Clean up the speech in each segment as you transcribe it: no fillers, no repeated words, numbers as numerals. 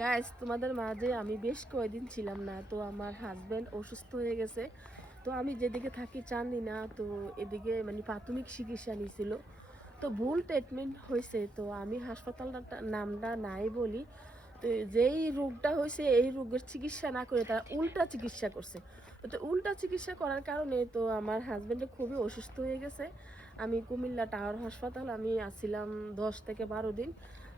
Guys, তোমাদের মাঝে আমি বেশ কয়েকদিন ছিলাম না, তো আমার হাজব্যান্ড অসুস্থ হয়ে গেছে। তো আমি যেদিকে থাকি চান্দি না, তো এদিকে মানে প্রাথমিক চিকিৎসা নিয়েছিল, তো ভুল ট্রিটমেন্ট হয়েছে। তো আমি হাসপাতালটা নামটা নাই বলি, তো যেই রোগটা হয়েছে এই রোগের চিকিৎসা না করে তারা উল্টা চিকিৎসা করছে। তো উল্টা চিকিৎসা করার কারণে তো আমার হাজব্যান্ডের খুবই অসুস্থ হয়ে গেছে। আমি কুমিল্লা টাওয়ার হাসপাতাল আমি আসছিলাম 10 থেকে 12 দিন।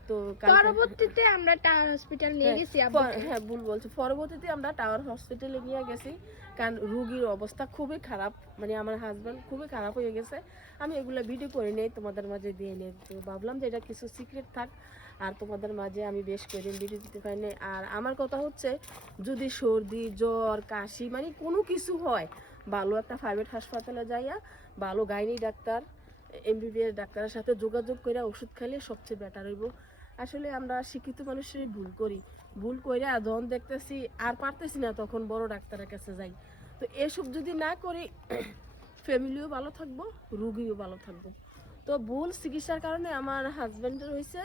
তো কালকে পরবর্তীতে আমরা টাওয়ার হসপিটাল নিয়ে হ্যাঁ গেছি আব্বুকে। হ্যাঁ ভুল বলছি, পরবর্তীতে আমরা টাওয়ার হসপিটালে নিয়ে গেছি, কারণ রুগীর অবস্থা খুবই খারাপ, মানে আমার হাজব্যান্ড খুবই খারাপ হয়ে গেছে। আমি এগুলো ভিডিও করে নেই, তোমাদের মাঝে দিয়ে নেই, তো ভাবলাম যে এটা কিছু সিক্রেট থাক। আর তোমাদের মাঝে আমি বেশ কয়েকদিন ভিডিও দিতে পারিনি। আর আমার কথা হচ্ছে, যদি সর্দি জ্বর কাশি মানে কোনো কিছু হয়, ভালো একটা প্রাইভেট হাসপাতালে যাইয়া ভালো গাইনি ডাক্তার এমবিবিএস ডাক্তারের সাথে যোগাযোগ করে ওষুধ খাইলে সবচেয়ে বেটার হইব। আসলে আমরা শিক্ষিত মানুষের ভুল করি, ভুল করে আর যখন দেখতেছি আর পারতেছি না তখন বড় ডাক্তারের কাছে যাই। তো এসব যদি না করি, ফ্যামিলিও ভালো থাকবো, রুগীও ভালো থাকবো। তো ভুল চিকিৎসার কারণে আমার হাজব্যান্ডের হয়েছে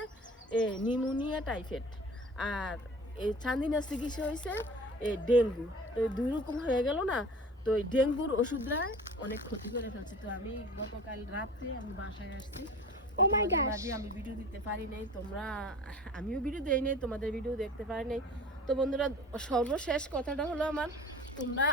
নিউমোনিয়া টাইফয়েড, আর এই চান্দিনা চিকিৎসা হয়েছে ডেঙ্গু। তো দুই রকম হয়ে গেল না। তো এই ডেঙ্গুর ওষুধরা অনেক ক্ষতি করে ফেলছে। তো আমি গতকাল রাত্রে আমি বাসায় আসছি, তো ও মাই তোমাদের গশ। মাঝে আমি ভিডিও দিতে পারি নাই, আমিও ভিডিও দেই নাই, তোমাদের ভিডিও দেখতে পারি নাই। তো বন্ধুরা, সর্বশেষ কথাটা হলো আমার, তোমরা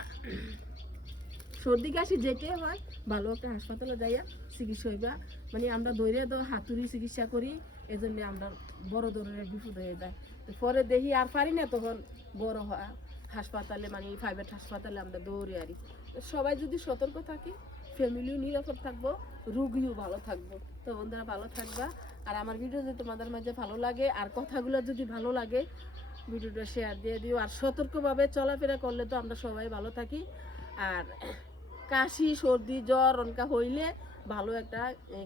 সর্দি কাশি যেটাই হয় ভালো একটা হাসপাতালে যাইয়া চিকিৎসা হইবা। মানে আমরা দৈরে তো হাতুড়ি চিকিৎসা করি, এজন্য আমরা বড় ধরনের বিপদ হয়ে যায়। তো পরে দেখি আর পারি না, তখন বড় হাসপাতালে মানে প্রাইভেট হাসপাতালে আমরা দৌড়ে আরি। তো সবাই যদি সতর্ক থাকি, ফ্যামিলিও নিরাপদ থাকবো, রুগীও ভালো থাকবো। তো বন্ধুরা ভালো থাকবা। আর আমার ভিডিও যদি তোমাদের মাঝে ভালো লাগে আর কথাগুলো যদি ভালো লাগে, ভিডিওটা শেয়ার দিয়ে দিও। আর সতর্কভাবে চলাফেরা করলে তো আমরা সবাই ভালো থাকি। আর কাশি সর্দি জ্বর অনকা হইলে ভালো একটা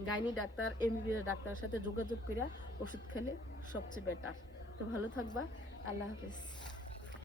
গাইনি ডাক্তার এমবিবিএস ডাক্তারের সাথে যোগাযোগ করে ওষুধ খেলে সবচেয়ে বেটার। তো ভালো থাকবা। আল্লাহ হাফেজ।